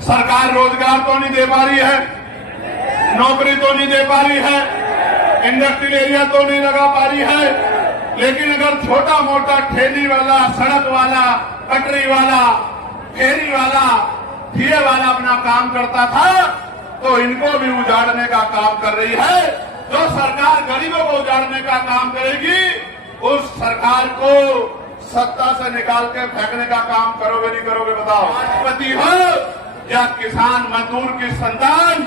सरकार रोजगार तो नहीं दे पा रही है, नौकरी तो नहीं दे पा रही है, इंडस्ट्रियल एरिया तो नहीं लगा पा रही है, लेकिन अगर छोटा मोटा ठेली वाला, सड़क वाला, पटरी वाला, फेरी वाला, ठिये वाला अपना काम करता था तो इनको भी उजाड़ने का काम कर रही है। जो सरकार गरीबों को उजाड़ने का काम करेगी उस सरकार को सत्ता से निकाल के फेंकने का काम करोगे नहीं करोगे बताओ। राष्ट्रपति हो या किसान मजदूर की संतान,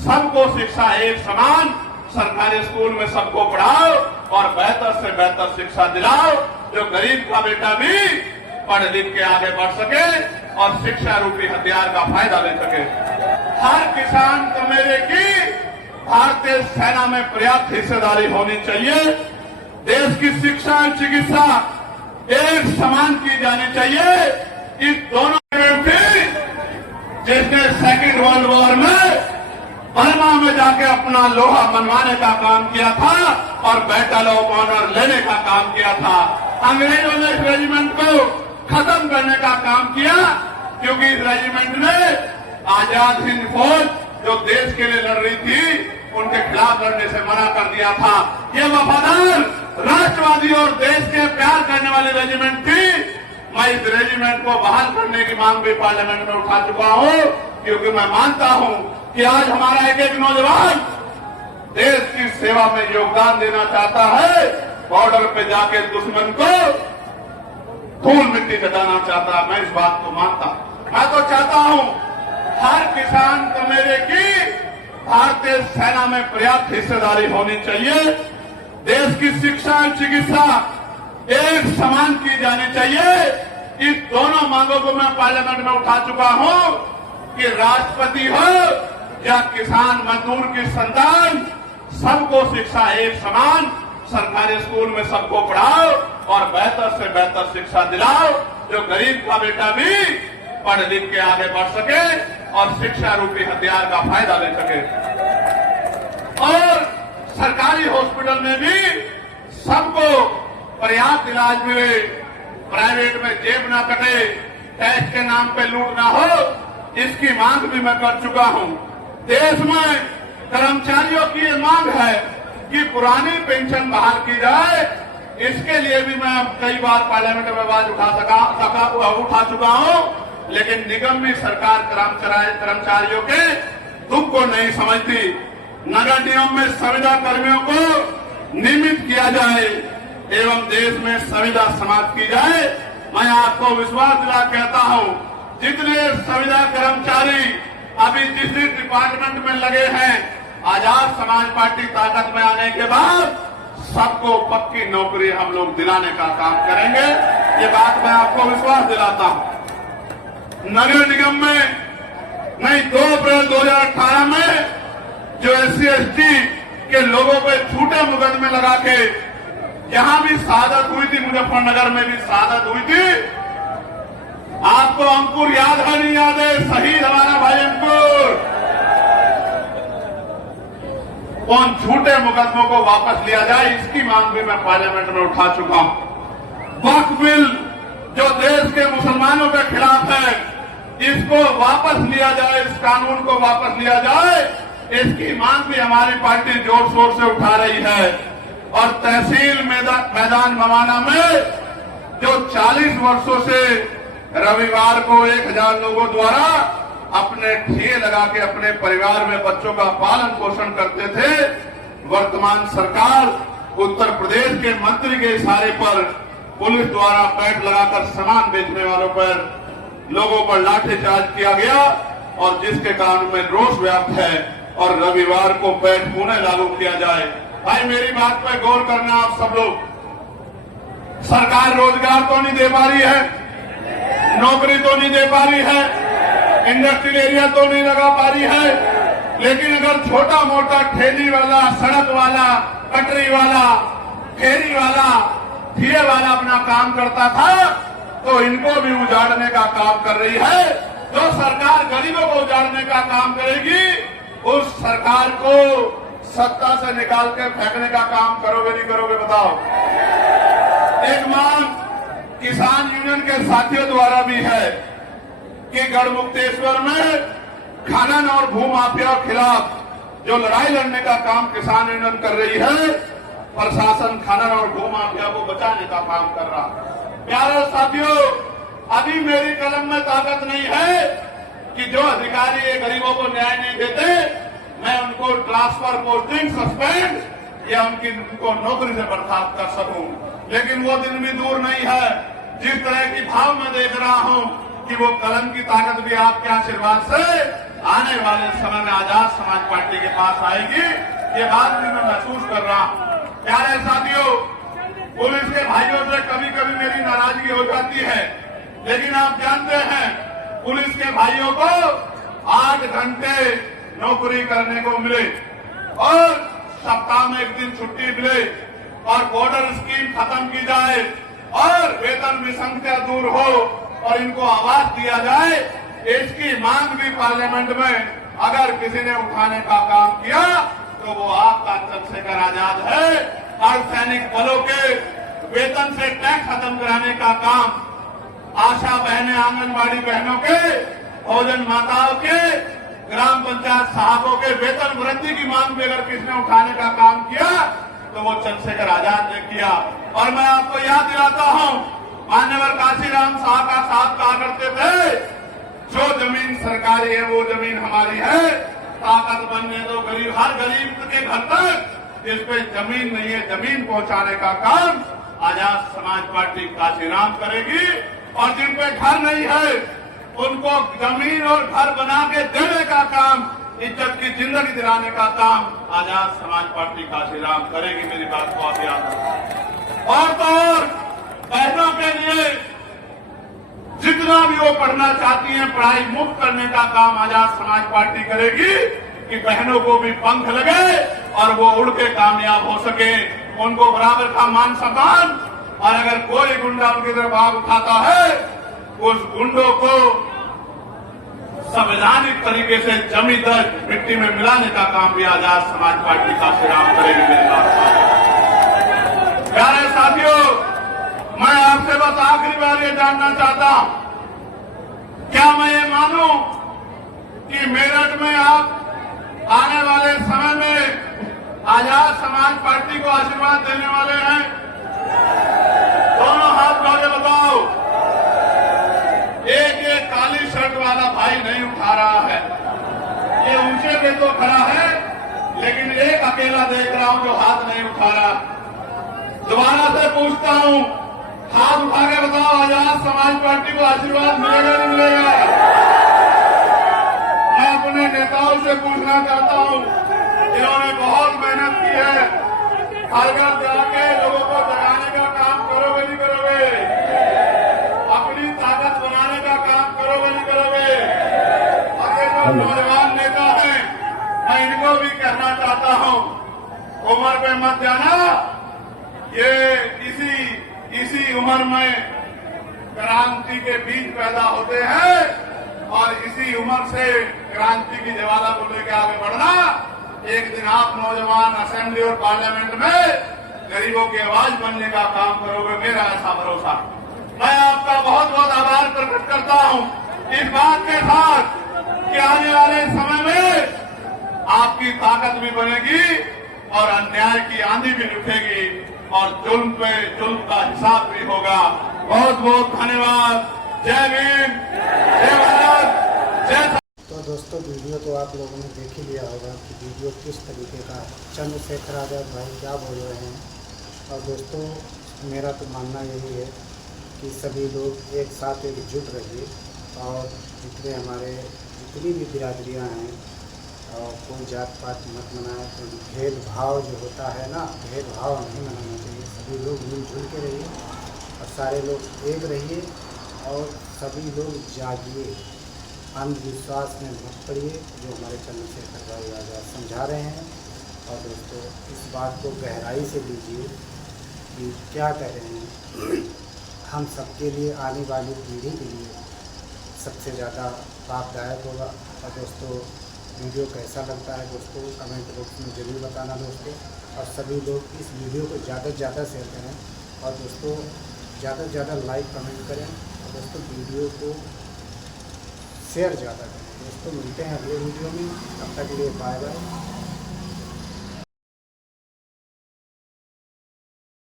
सबको शिक्षा एक समान, सरकारी स्कूल में सबको पढ़ाओ और बेहतर से बेहतर शिक्षा दिलाओ, जो गरीब का बेटा भी पढ़ लिख के आगे बढ़ सके और शिक्षा रूपी हथियार का फायदा ले सके। हर किसान को मेरे की भारतीय सेना में पर्याप्त हिस्सेदारी होनी चाहिए। देश की शिक्षा और चिकित्सा एक समान की जानी चाहिए। इस दोनों थी जिसने सेकेंड वर्ल्ड वॉर में बर्मा में जाके अपना लोहा मनवाने का काम किया था और बैटल ऑफ ऑनर लेने का काम किया था। अंग्रेजों ने इस रेजिमेंट को खत्म करने का काम किया क्योंकि इस रेजिमेंट ने आजाद हिंद फौज जो देश के लिए लड़ रही थी उनके खिलाफ लड़ने से मना कर दिया था। ये वफादार, राष्ट्रवादी और देश के प्यार करने वाली रेजिमेंट थी। मैं इस रेजिमेंट को बहाल करने की मांग भी पार्लियामेंट में उठा चुका हूं क्योंकि मैं मानता हूं कि आज हमारा एक एक नौजवान देश की सेवा में योगदान देना चाहता है, बॉर्डर पे जाके दुश्मन को धूल मिट्टी चटाना चाहता है। मैं इस बात को मानता हूं। मैं तो चाहता हूं हर किसान को मेरे की भारतीय सेना में पर्याप्त हिस्सेदारी होनी चाहिए। देश की शिक्षा और चिकित्सा एक समान की जानी चाहिए। इस दोनों मांगों को मैं पार्लियामेंट में उठा चुका हूं कि राष्ट्रपति हो या किसान मजदूर की संतान, सबको शिक्षा एक समान, सरकारी स्कूल में सबको पढ़ाओ और बेहतर से बेहतर शिक्षा दिलाओ, जो गरीब का बेटा भी पढ़ लिख के आगे बढ़ सके और शिक्षा रूपी हथियार का फायदा ले सके। और सरकारी हॉस्पिटल में भी सबको पर्याप्त इलाज मिले, प्राइवेट में जेब ना कटे, टैक्स के नाम पे लूट ना हो, इसकी मांग भी मैं कर चुका हूं। देश में कर्मचारियों की ये मांग है कि पुरानी पेंशन बहाल की जाए। इसके लिए भी मैं कई बार पार्लियामेंट में आवाज उठा चुका हूं, लेकिन निगम भी सरकार कर्मचारियों के दुख को नहीं समझती। नगर निगम में संविदा कर्मियों को नियमित किया जाए एवं देश में संविदा समाप्त की जाए। मैं आपको विश्वास दिला कहता हूं, जितने संविदा कर्मचारी अभी जिस डिपार्टमेंट में लगे हैं, आजाद समाज पार्टी ताकत में आने के बाद सबको पक्की नौकरी हम लोग दिलाने का काम करेंगे। ये बात मैं आपको विश्वास दिलाता हूं। नगर निगम में नहीं, 2 अप्रैल 2018 में जो SC/ST के लोगों पे झूठे मुकदमे लगा के यहां भी शहादत हुई थी, मुजफ्फरनगर में भी शहादत हुई थी। आपको अंकुर याद है नहीं याद है? शहीद हमारा भाई अंकुर। उन झूठे मुकदमों को वापस लिया जाए, इसकी मांग भी मैं पार्लियामेंट में उठा चुका हूं। वक्फ बिल जो देश के मुसलमानों के खिलाफ है, इसको वापस लिया जाए, इस कानून को वापस लिया जाए, इसकी मांग भी हमारी पार्टी जोर शोर से उठा रही है। और तहसील मैदान मवाना में जो 40 वर्षों से रविवार को 1000 लोगों द्वारा अपने ठिये लगा के अपने परिवार में बच्चों का पालन पोषण करते थे, वर्तमान सरकार उत्तर प्रदेश के मंत्री के इशारे पर पुलिस द्वारा पैट लगाकर सामान बेचने वालों पर लोगों पर लाठीचार्ज किया गया और जिसके कारण में रोष व्याप्त है और रविवार को पैट पुनः लागू किया जाए। भाई मेरी बात पर गौर करना आप सब लोग। सरकार रोजगार तो नहीं दे पा रही है, नौकरी तो नहीं दे पा रही है, इंडस्ट्रियल एरिया तो नहीं लगा पा रही है, लेकिन अगर छोटा मोटा ठेली वाला, सड़क वाला, पटरी वाला, फेरी वाला, ठिये वाला अपना काम करता था तो इनको भी उजाड़ने का काम कर रही है। जो सरकार गरीबों को उजाड़ने का काम करेगी उस सरकार को सत्ता से निकाल के फेंकने का काम करोगे नहीं करोगे बताओ। एक मांग किसान यूनियन के साथियों द्वारा भी है कि गढ़मुक्तेश्वर में खनन और भूमाफिया के खिलाफ जो लड़ाई लड़ने का काम किसान यूनियन कर रही है, प्रशासन खनन और भूमाफिया को बचाने का काम कर रहा है। प्यारे साथियों, अभी मेरी कलम में ताकत नहीं है कि जो अधिकारी ये गरीबों को न्याय नहीं देते, मैं उनको ट्रांसफर, पोस्टिंग, सस्पेंड या उनको नौकरी से बर्खास्त कर सकूं। लेकिन वो दिन भी दूर नहीं है। जिस तरह की भाव मैं देख रहा हूं कि वो कलम की ताकत भी आपके आशीर्वाद से आने वाले समय में आजाद समाज पार्टी के पास आएगी, ये बात भी मैं महसूस कर रहा हूं। प्यारे साथियों, पुलिस के भाइयों से कभी कभी मेरी नाराजगी हो जाती है, लेकिन आप जानते हैं पुलिस के भाइयों को 8 घंटे नौकरी करने को मिले और सप्ताह में 1 दिन छुट्टी मिले और बॉर्डर स्कीम खत्म की जाए और वेतन विसंगतियां दूर हो और इनको आवास दिया जाए, इसकी मांग भी पार्लियामेंट में अगर किसी ने उठाने का काम किया तो वो आपका चंद्रशेखर आजाद है। अर्धसैनिक बलों के वेतन से टैक्स खत्म कराने का काम, आशा बहनें, आंगनबाड़ी बहनों के, भोजन माताओं के, ग्राम पंचायत साहबों के वेतन वृद्धि की मांग भी अगर किसने उठाने का काम किया तो वो चंद्रशेखर आजाद ने किया। और मैं आपको याद दिलाता हूं, मान्यवर काशीराम साहब कहा करते थे, जो जमीन सरकारी है वो जमीन हमारी है, ताकत बनने दो गरीब, हर गरीब के घर तक जिस पे जमीन नहीं है जमीन पहुंचाने का काम आजाद समाज पार्टी काशीराम करेगी। और जिन पे घर नहीं है उनको जमीन और घर बना के देने का काम, इज्जत की जिंदगी दिलाने का काम आजाद समाज पार्टी काशीराम करेगी। मेरी बात को आप याद रखें। और तो और बहनों के लिए जितना भी वो पढ़ना चाहती हैं, पढ़ाई मुफ्त करने का काम आजाद समाज पार्टी करेगी कि बहनों को भी पंख लगे और वो उड़ के कामयाब हो सके, उनको बराबर का मान सम्मान। और अगर कोई गुंडा उनकी तरफ आग उठाता है, उस गुंडों को संवैधानिक तरीके से जमी दर मिट्टी में मिलाने का काम भी आजाद समाज पार्टी काशीराम करेगी। मेरे प्यारे साथियों, मैं आपसे बस आखिरी बार ये जानना चाहता हूं, क्या मैं ये मानूं कि मेरठ में आप आने वाले समय में आजाद समाज पार्टी को आशीर्वाद देने वाले हैं? दोनों हाथ जोड़े बताओ। एक काली शर्ट वाला भाई नहीं उठा रहा है, ये ऊंचे पे तो खड़ा है, लेकिन एक अकेला देख रहा हूं जो हाथ नहीं उठा रहा। दोबारा से पूछता हूं, हाथ उठा के बताओ, आजाद समाज पार्टी को आशीर्वाद मिलेगा नहीं मिलेगा? मैं अपने नेताओं से पूछना चाहता हूं, जिन्होंने बहुत मेहनत की है, हर घर जाके लोगों को जगाने का काम करोगे नहीं करोगे? अपनी ताकत बनाने का काम करोगे नहीं करोगे? और ये जो नौजवान नेता हैं, मैं इनको भी कहना चाहता हूं, उम्र पे मत जाना। ये इसी उम्र में क्रांति के बीज पैदा होते हैं और इसी उम्र से क्रांति की ज्वाला को लेकर आगे बढ़ना। एक दिन आप नौजवान असेंबली और पार्लियामेंट में गरीबों की आवाज बनने का काम करोगे, मेरा ऐसा भरोसा। मैं आपका बहुत बहुत आभार प्रकट करता हूं इस बात के साथ कि आने वाले समय में आपकी ताकत भी बनेगी और अन्याय की आंधी भी रुकेगी और जुल्म पे जुल्म का हिसाब भी होगा। बहुत बहुत धन्यवाद। जय भीम, जय भारत, जय। तो दोस्तों, वीडियो तो आप लोगों ने देख ही लिया होगा कि वीडियो किस तरीके का चंद्रशेखर आजाद भाई क्या बोल रहे हैं। और दोस्तों, मेरा तो मानना यही है कि सभी लोग एक साथ एकजुट रहिए और जितने हमारे जितनी भी बिरादरियाँ हैं और कोई जात पात मत मनाए, कोई भेदभाव जो होता है ना, भेदभाव नहीं मनाना चाहिए। सभी लोग मिलजुल के रहिए और सारे लोग एक रहिए और सभी लोग जागिए, अंधविश्वास में मत पड़िए, जो हमारे चंद्रशेखर भाई आजाद समझा रहे हैं। और दोस्तों, इस बात को गहराई से लीजिए कि क्या कह रहे हैं, हम सबके लिए, आने वाली पीढ़ी के लिए सबसे ज़्यादा लाभदायक होगा। और दोस्तों, वीडियो कैसा लगता है दोस्तों, कमेंट बॉक्स में ज़रूर बताना दोस्तों। और सभी लोग इस वीडियो को ज़्यादा से ज़्यादा शेयर करें और दोस्तों ज़्यादा से ज़्यादा लाइक कमेंट करें। और दोस्तों, वीडियो को शेयर ज़्यादा करें। दोस्तों मिलते हैं अगले वीडियो में, तब तक के लिए बाय बाय।